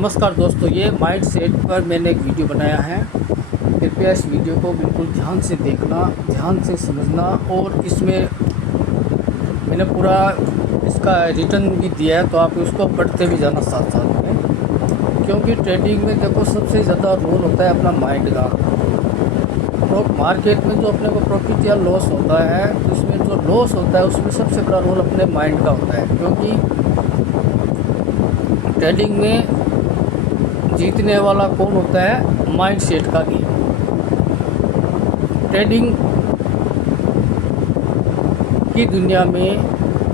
नमस्कार दोस्तों, ये माइंड सेट पर मैंने एक वीडियो बनाया है। कृपया इस वीडियो को बिल्कुल ध्यान से देखना, ध्यान से समझना। और इसमें मैंने पूरा इसका रिटर्न भी दिया है, तो आप उसको पढ़ते भी जाना साथ साथ में। क्योंकि ट्रेडिंग में देखो सबसे ज़्यादा रोल होता है अपना माइंड का। तो मार्केट में जो अपने को प्रॉफिट या लॉस होता है, तो उसमें जो लॉस होता है उसमें सबसे बड़ा रोल अपने माइंड का होता है। क्योंकि ट्रेडिंग में जीतने वाला कौन होता है? माइंड सेट का गेम। ट्रेडिंग की दुनिया में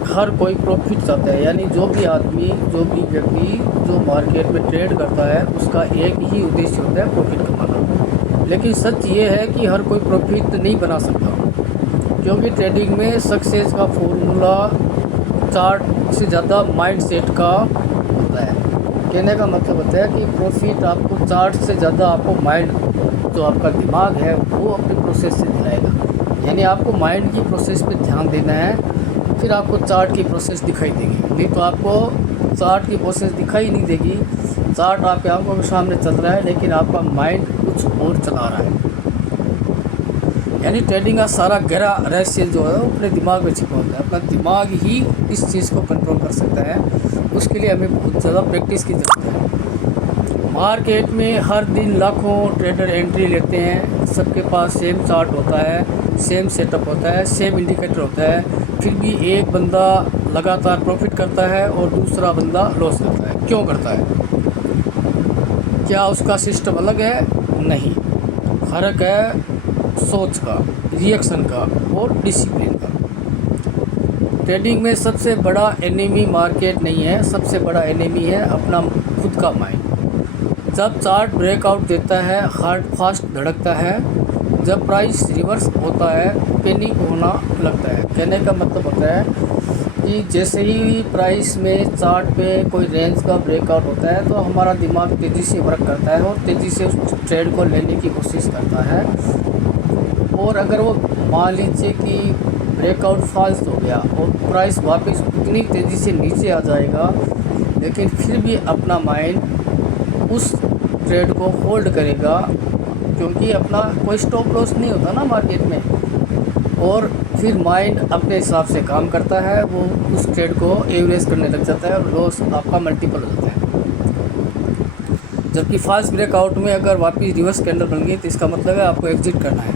हर कोई प्रॉफिट चाहता है। यानी जो भी आदमी, जो भी व्यक्ति जो मार्केट में ट्रेड करता है, उसका एक ही उद्देश्य होता है, प्रॉफिट कमाना। लेकिन सच ये है कि हर कोई प्रॉफिट नहीं बना सकता। क्योंकि ट्रेडिंग में सक्सेस का फॉर्मूला चार्ट से ज़्यादा माइंड सेट का होता है। कहने का मतलब होता है कि प्रॉफिट आपको चार्ट से ज़्यादा आपको माइंड, जो आपका दिमाग है, वो अपनी प्रोसेस से दिलाएगा। यानी आपको माइंड की प्रोसेस पे ध्यान देना है, फिर आपको चार्ट की प्रोसेस दिखाई देगी। नहीं तो आपको चार्ट की प्रोसेस दिखाई नहीं देगी। चार्ट आपके आंखों के सामने चल रहा है, लेकिन आपका माइंड कुछ और चला रहा है। यानी ट्रेडिंग का सारा गहरा रहस्य जो है वो अपने दिमाग में छिपा होता है। अपना दिमाग ही इस चीज़ को कंट्रोल कर सकता है। उसके लिए हमें बहुत ज़्यादा प्रैक्टिस की ज़रूरत है। मार्केट में हर दिन लाखों ट्रेडर एंट्री लेते हैं। सबके पास सेम चार्ट होता है, सेम सेटअप होता है, सेम इंडिकेटर होता है। फिर भी एक बंदा लगातार प्रॉफिट करता है और दूसरा बंदा लॉस करता है। क्यों करता है? क्या उसका सिस्टम अलग है? नहीं, फ़र्क है सोच का, रिएक्शन का और डिसिप्लिन का। ट्रेडिंग में सबसे बड़ा एनिमी मार्केट नहीं है, सबसे बड़ा एनिमी है अपना खुद का माइंड। जब चार्ट ब्रेकआउट देता है, हार्ट फास्ट धड़कता है। जब प्राइस रिवर्स होता है, पैनिक होना लगता है। कहने का मतलब होता है कि जैसे ही प्राइस में चार्ट पे कोई रेंज का ब्रेकआउट होता है, तो हमारा दिमाग तेज़ी से वर्क करता है और तेज़ी से उस ट्रेड को लेने की कोशिश करता है। और अगर वो मान लीजिए कि ब्रेकआउट फॉल्स हो गया और प्राइस वापस उतनी तेज़ी से नीचे आ जाएगा, लेकिन फिर भी अपना माइंड उस ट्रेड को होल्ड करेगा। क्योंकि अपना कोई स्टॉप लॉस नहीं होता ना मार्केट में। और फिर माइंड अपने हिसाब से काम करता है, वो उस ट्रेड को एवरेज करने लग जाता है और लॉस आपका मल्टीपल हो जाता है। जबकि फास्ट ब्रेकआउट में अगर वापस रिवर्स कैंडल बन गई, तो इसका मतलब है आपको एग्जिट करना है।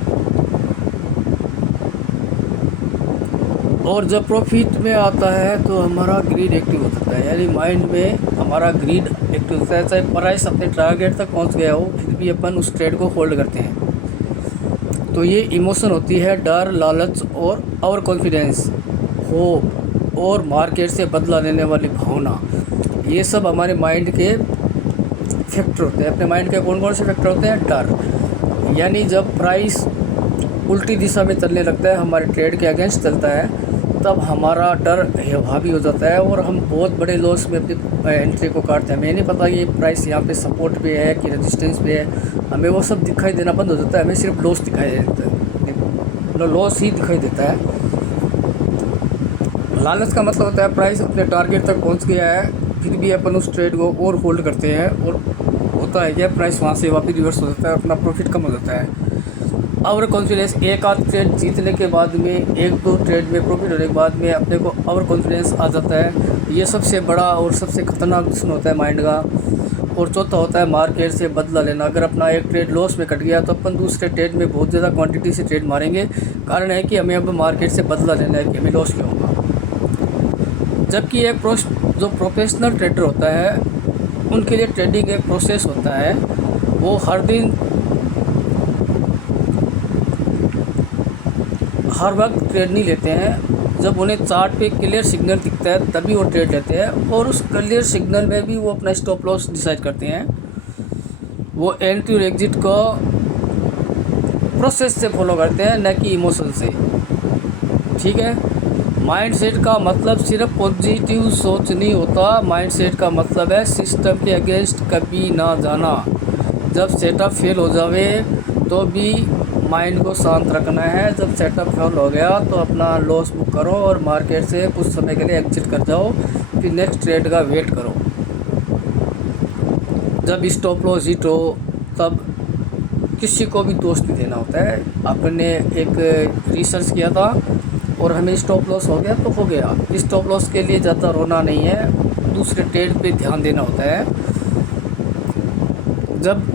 और जब प्रॉफिट में आता है तो हमारा ग्रीड एक्टिव हो जाता है। यानी माइंड में हमारा ग्रीड एक्टिव होता है। चाहे प्राइस अपने टारगेट तक पहुंच गया हो, फिर भी अपन उस ट्रेड को होल्ड करते हैं। तो ये इमोशन होती है डर, लालच और ओवर कॉन्फिडेंस, होप और मार्केट से बदला लेने वाली भावना। ये सब हमारे माइंड के फैक्टर होते हैं। अपने माइंड के कौन कौन से फैक्टर होते हैं? डर, यानी जब प्राइस उल्टी दिशा में चलने लगता है, हमारे ट्रेड के अगेंस्ट चलता है, तब हमारा डर हावी हो जाता है और हम बहुत बड़े लॉस में अपनी एंट्री को काटते हैं। हमें नहीं पता ये प्राइस यहाँ पे सपोर्ट पे है कि रेजिस्टेंस पे है। हमें वो सब दिखाई देना बंद हो जाता है। हमें सिर्फ लॉस दिखाई देता है, लॉस ही दिखाई देता है। लालच का मतलब होता है प्राइस अपने टारगेट तक पहुँच गया है, फिर भी अपन उस ट्रेड को और होल्ड करते हैं। और होता है क्या, प्राइस वहाँ से वापस रिवर्स हो जाता है, अपना प्रॉफिट कम हो जाता है। ओवर कॉन्फिडेंस, एक आध ट्रेड जीतने के बाद में, एक दो ट्रेड में प्रॉफिट होने के बाद में अपने को ओवर कॉन्फिडेंस आ जाता है। ये सबसे बड़ा और सबसे खतरनाक दुश्मन होता है माइंड का। और चौथा होता है मार्केट से बदला लेना। अगर अपना एक ट्रेड लॉस में कट गया, तो अपन दूसरे ट्रेड में बहुत ज़्यादा क्वांटिटी से ट्रेड मारेंगे। कारण है कि हमें अब मार्केट से बदला लेना है कि हमें लॉस क्यों होगा। जबकि एक जो प्रोफेशनल ट्रेडर होता है, उनके लिए ट्रेडिंग एक प्रोसेस होता है। वो हर दिन, हर वक्त ट्रेड नहीं लेते हैं। जब उन्हें चार्ट पे क्लियर सिग्नल दिखता है, तभी वो ट्रेड लेते हैं। और उस क्लियर सिग्नल में भी वो अपना स्टॉप लॉस डिसाइड करते हैं। वो एंट्री और एग्जिट को प्रोसेस से फॉलो करते हैं, न कि इमोशन से। ठीक है। माइंड सेट का मतलब सिर्फ पॉजिटिव सोच नहीं होता। माइंड सेट का मतलब है सिस्टम के अगेंस्ट कभी ना जाना। जब सेटअप फेल हो जावे तो भी माइंड को शांत रखना है। जब सेटअप फेल हो गया तो अपना लॉस बुक करो और मार्केट से कुछ समय के लिए एग्जिट कर जाओ, फिर नेक्स्ट ट्रेड का वेट करो। जब स्टॉप लॉस हिट हो तब किसी को भी दोष नहीं देना होता है। आपने एक रिसर्च किया था और हमें स्टॉप लॉस हो गया तो हो गया। स्टॉप लॉस के लिए ज़्यादा रोना नहीं है, दूसरे ट्रेड पे ध्यान देना होता है। जब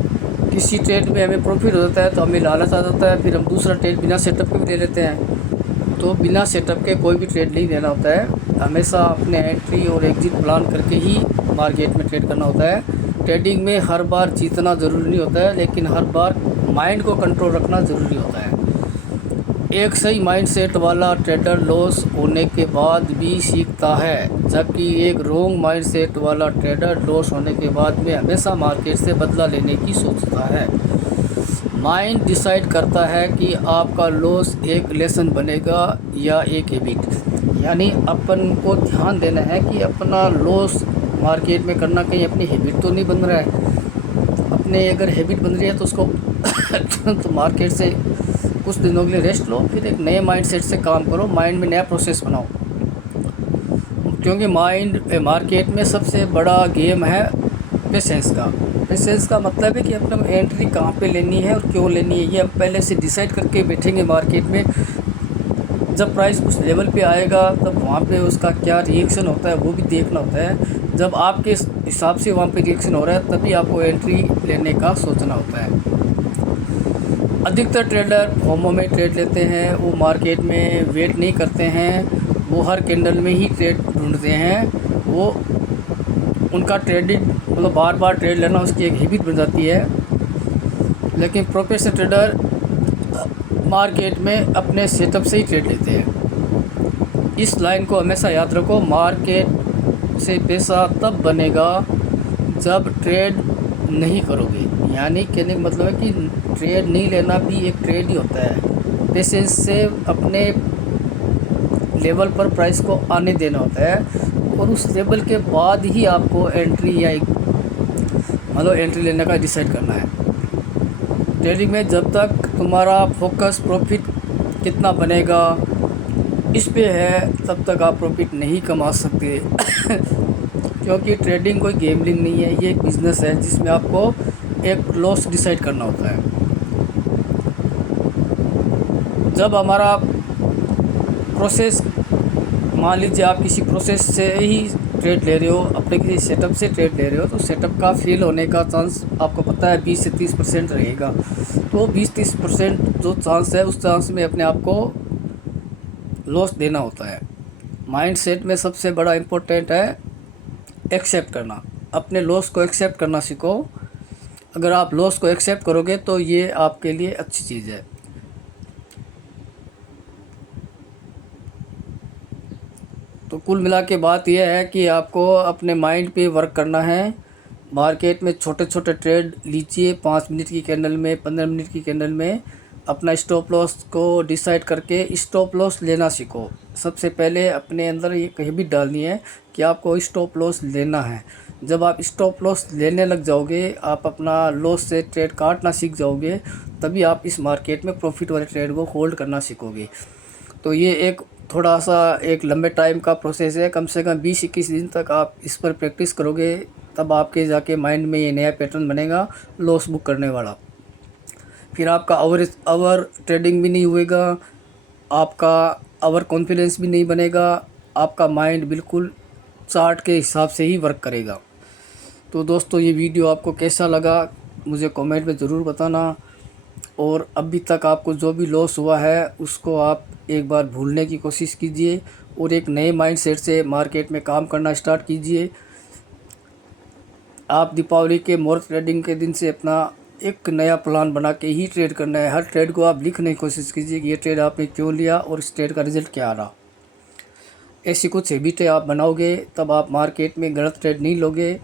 किसी ट्रेड में हमें प्रॉफिट हो जाता है तो हमें लालच आ जाता है, फिर हम दूसरा ट्रेड बिना सेटअप के भी ले लेते हैं। तो बिना सेटअप के कोई भी ट्रेड नहीं लेना होता है। हमेशा अपने एंट्री और एग्जिट प्लान करके ही मार्केट में ट्रेड करना होता है। ट्रेडिंग में हर बार जीतना ज़रूरी नहीं होता है, लेकिन हर बार माइंड को कंट्रोल रखना ज़रूरी होता है। एक सही माइंडसेट वाला ट्रेडर लॉस होने के बाद भी सीखता है, जबकि एक रॉन्ग माइंडसेट वाला ट्रेडर लॉस होने के बाद में हमेशा मार्केट से बदला लेने की सोचता है। माइंड डिसाइड करता है कि आपका लॉस एक लेसन बनेगा या एक हैबिट। यानी अपन को ध्यान देना है कि अपना लॉस मार्केट में करना कहीं अपनी हैबिट तो नहीं बन रहा है। अपने अगर हैबिट बन रही है तो उसको तो मार्केट से कुछ दिनों के लिए रेस्ट लो, फिर एक नए माइंडसेट से काम करो, माइंड में नया प्रोसेस बनाओ। क्योंकि मार्केट में सबसे बड़ा गेम है पेशेंस का। पेशेंस का मतलब है कि अपना एंट्री कहाँ पे लेनी है और क्यों लेनी है, ये हम पहले से डिसाइड करके बैठेंगे मार्केट में। जब प्राइस कुछ लेवल पे आएगा तब वहाँ पे उसका क्या रिएक्शन होता है वो भी देखना होता है। जब आपके हिसाब से वहाँ पे रिएक्शन हो रहा है तभी आपको एंट्री लेने का सोचना होता है। अधिकतर ट्रेडर फोमो में ट्रेड लेते हैं, वो मार्केट में वेट नहीं करते हैं, वो हर कैंडल में ही ट्रेड ढूंढते हैं। वो उनका ट्रेडिंग मतलब बार बार ट्रेड लेना उसकी एक हैबिट बन जाती है। लेकिन प्रोफेशनल ट्रेडर मार्केट में अपने सेटअप से ही ट्रेड लेते हैं। इस लाइन को हमेशा याद रखो, मार्केट से पैसा तब बनेगा जब ट्रेड नहीं करोगे। यानी कहने का मतलब है कि ट्रेड नहीं लेना भी एक ट्रेड ही होता है। पेशेंस से अपने लेवल पर प्राइस को आने देना होता है और उस लेवल के बाद ही आपको एंट्री या मतलब एंट्री लेने का डिसाइड करना है। ट्रेडिंग में जब तक तुम्हारा फोकस प्रॉफिट कितना बनेगा इस पे है तब तक आप प्रॉफिट नहीं कमा सकते क्योंकि ट्रेडिंग कोई गेमलिंग नहीं है, ये एक बिज़नेस है जिसमें आपको एक लॉस डिसाइड करना होता है। जब हमारा प्रोसेस, मान लीजिए आप किसी प्रोसेस से ही ट्रेड ले रहे हो, अपने किसी सेटअप से ट्रेड ले रहे हो, तो सेटअप का फेल होने का चांस आपको पता है 20 से 30% रहेगा। तो 20-30% जो चांस है उस चांस में अपने आप को लॉस देना होता है। माइंडसेट में सबसे बड़ा इम्पोर्टेंट है एक्सेप्ट करना। अपने लॉस को एक्सेप्ट करना सीखो। अगर आप लॉस को एक्सेप्ट करोगे तो ये आपके लिए अच्छी चीज़ है। तो कुल मिला के बात यह है कि आपको अपने माइंड पे वर्क करना है। मार्केट में छोटे छोटे ट्रेड लीजिए, 5 मिनट की कैंडल में, 15 मिनट की कैंडल में। अपना स्टॉप लॉस को डिसाइड करके स्टॉप लॉस लेना सीखो। सबसे पहले अपने अंदर ये हैबिट डालनी है कि आपको स्टॉप लॉस लेना है। जब आप स्टॉप लॉस लेने लग जाओगे, आप अपना लॉस से ट्रेड काटना सीख जाओगे, तभी आप इस मार्केट में प्रॉफिट वाले ट्रेड को होल्ड करना सीखोगे। तो ये एक थोड़ा सा एक लंबे टाइम का प्रोसेस है। कम से कम 20-21 दिन तक आप इस पर प्रैक्टिस करोगे, तब आपके जाके माइंड में ये नया पैटर्न बनेगा लॉस बुक करने वाला। फिर आपका आवर ट्रेडिंग भी नहीं होएगा, आपका आवर कॉन्फिडेंस भी नहीं बनेगा, आपका माइंड बिल्कुल चार्ट के हिसाब से ही वर्क करेगा। तो दोस्तों, ये वीडियो आपको कैसा लगा मुझे कमेंट में ज़रूर बताना। और अभी तक आपको जो भी लॉस हुआ है उसको आप एक बार भूलने की कोशिश कीजिए और एक नए माइंडसेट से मार्केट में काम करना स्टार्ट कीजिए। आप दीपावली के मुहूर्त ट्रेडिंग के दिन से अपना एक नया प्लान बना के ही ट्रेड करना है। हर ट्रेड को आप लिखने की कोशिश कीजिए कि ये ट्रेड आपने क्यों लिया और इस ट्रेड का रिज़ल्ट क्या आ रहा। ऐसी कुछ हैबिटें आप बनाओगे तब आप मार्केट में गलत ट्रेड नहीं लोगे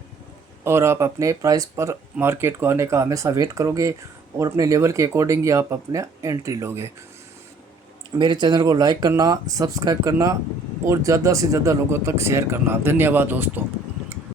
और आप अपने प्राइस पर मार्केट को आने का हमेशा वेट करोगे और अपने लेवल के अकॉर्डिंग ही आप अपने एंट्री लोगे। मेरे चैनल को लाइक करना, सब्सक्राइब करना और ज़्यादा से ज़्यादा लोगों तक शेयर करना। धन्यवाद दोस्तों।